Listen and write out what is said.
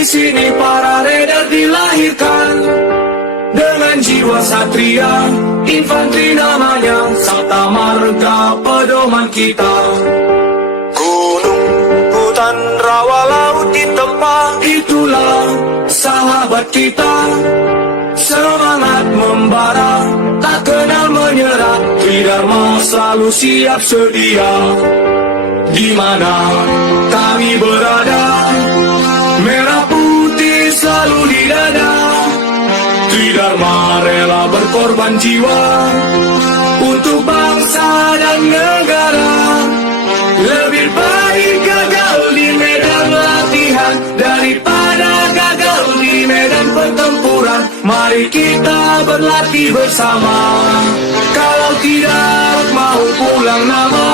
Di sini para raider dilahirkan dengan jiwa satria, infanteri namanya, Sabta Marga pedoman kita. Gunung, hutan, rawa, laut ditempa, itulah sahabat kita. Semangat membara, tak kenal menyerah, Tridharma selalu siap sedia. Di mana kami berada, merah putih selalu di dada. Tridharma rela berkorban jiwa untuk bangsa dan negara. Lebih baik gagal di medan latihan daripada gagal di medan pertempuran. Mari kita berlatih bersama, kalau tidak mau pulang nama.